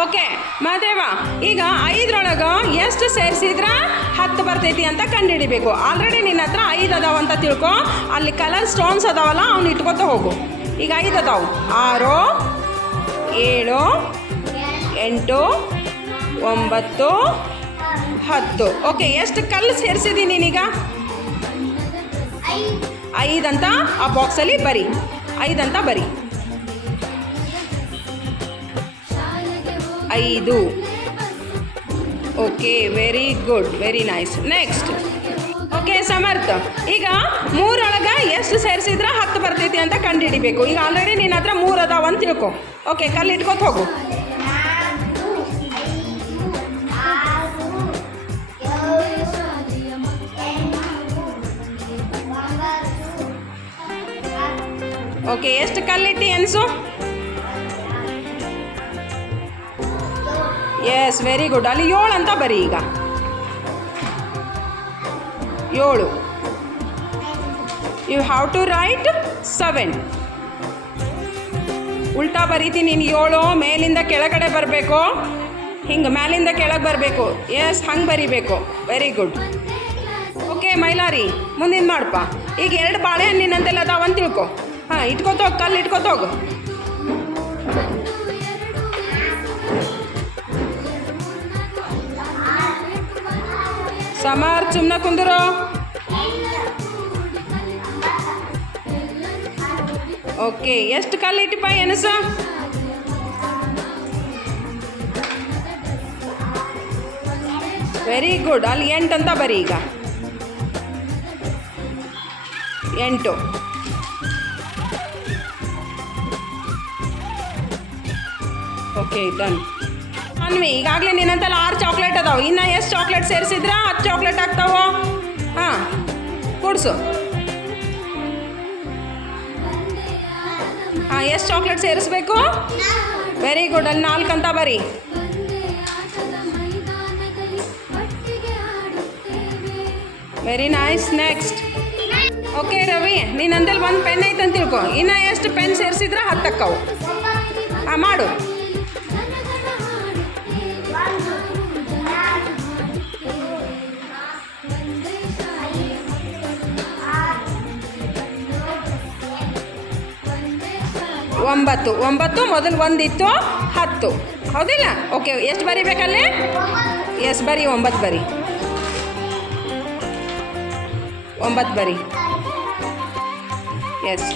Okay Madeva, ಈಗ 5ರೊಳಗೆ ಎಷ್ಟು ಸೇರಿಸಿದ್ರ 10 ಬರ್ತೈತಿ ಅಂತ ಕಂಡುಹಿಡಿಬೇಕು. ಆಲ್ರೆಡಿ ನಿನ್ನ ಹತ್ರ 5 ಅದಾವ ಅಂತ ತಿಳ್ಕೊ. ಅಲ್ಲಿ ಕಲರ್ ಸ್ಟೋನ್ಸ್ ಅದಾವಲ್ಲ ಅವ್ನು ಇಟ್ಕೊತ ಹೋಗು. ಈಗ 5 ಅದಾವು. 6 7 8 9 10. ಓಕೆ, ಎಷ್ಟು ಕಲ್ಲು ಸೇರಿಸಿದಿ ನೀನೀಗ? 5 ಅಂತ ಆ ಬಾಕ್ಸಲ್ಲಿ ಬರಿ. 5 ಅಂತ ಬರಿ. 5. Okay, very good, very nice. Next. Okay Samarth, ಈಗ 3ರೊಳಗೆ ಎಷ್ಟು ಸೇರಿಸಿದ್ರೆ 10 ಬರ್ತೈತಿ ಅಂತ ಕಂಡುಹಿಡಿಬೇಕು. ಈಗ ಆಲ್ರೆಡಿ ನಿನ್ನ ಹತ್ರ 3 ಅದಾವ ಅಂತ ತಿಳ್ಕೊ. ಓಕೆ, ಕಲ್ಲು ಇಟ್ಕೊತ ಹೋಗು. ಓಕೆ, ಎಷ್ಟು ಕಲ್ಲಿಟ್ಟಿ ಅನ್ಸು? Yes, very good. ಅಲ್ಲಿ 7 ಅಂತ ಬರಿ. ಈಗ 7. You have to write 7. ಉಲ್ಟಾ ಬರೀತಿ ನೀನು. 7 ಮೇಲಿಂದ ಕೆಳಗಡೆ ಬರಬೇಕು. ಹಿಂಗೆ ಮೇಲಿಂದ ಕೆಳಗೆ ಬರಬೇಕು. ಎಸ್, ಹಂಗೆ ಬರಿಬೇಕು. Very good. ಓಕೆ ಮೈಲಾರಿ, ಮುಂದಿನ ಮಾಡಪ್ಪ. ಈಗ 2 ಬಾಳೆಹಣ್ಣಿನಂತೆಲ್ಲ ಅದಾವಂತ ತಿಳ್ಕೊ. ಹಾಂ, ಇಟ್ಕೊತೋಗಿ, ಕಲ್ಲು ಇಟ್ಕೊತೋಗು. ಸಮರ್, ಸುಮ್ಮನೆ ಕುಂದರು. ಓಕೆ, ಎಷ್ಟು ಕಲ್ಲು ಇಟ್ಟಿಪ್ಪ ಎನಸ? Very good. ಅಲ್ಲಿ 8 ಅಂತ ಬರಿ. ಈಗ 8. Okay, done. ಅನ್ವಿ, ಈಗಾಗಲೇ ನಿನ್ನಂತಲ್ಲಿ 6 ಚಾಕ್ಲೇಟ್ ಅದಾವೆ. ಇನ್ನು ಎಷ್ಟು ಚಾಕ್ಲೇಟ್ ಸೇರಿಸಿದ್ರೆ 10 ಚಾಕ್ಲೇಟ್ ಆಗ್ತಾವ? ಹಾಂ, ಕೊಡ್ಸು. ಹಾಂ, ಎಷ್ಟು ಚಾಕ್ಲೇಟ್ ಸೇರಿಸ್ಬೇಕು? Very good. ಅಲ್ಲಿ 4 ಅಂತ ಬರಿ. Very nice. Next. Okay Ravi, ನೀನಂದಲ್ಲಿ 1 ಪೆನ್ ಐತೆ ಅಂತ ತಿಳ್ಕೊ. ಇನ್ನು ಎಷ್ಟು ಪೆನ್ ಸೇರಿಸಿದ್ರೆ 10 ಅಕ್ಕವು. ಹಾಂ, ಮಾಡು. ಒಂಬತ್ತು ಮೊದಲು 1 ಇತ್ತು, 10 ಹೌದಿಲ್ಲ? ಓಕೆ, ಎಷ್ಟು ಬರಿಬೇಕಲ್ಲೇ? ಎಸ್, ಬರಿ. 9 ಬರಿ. 9 ಬರಿ. ಎಸ್.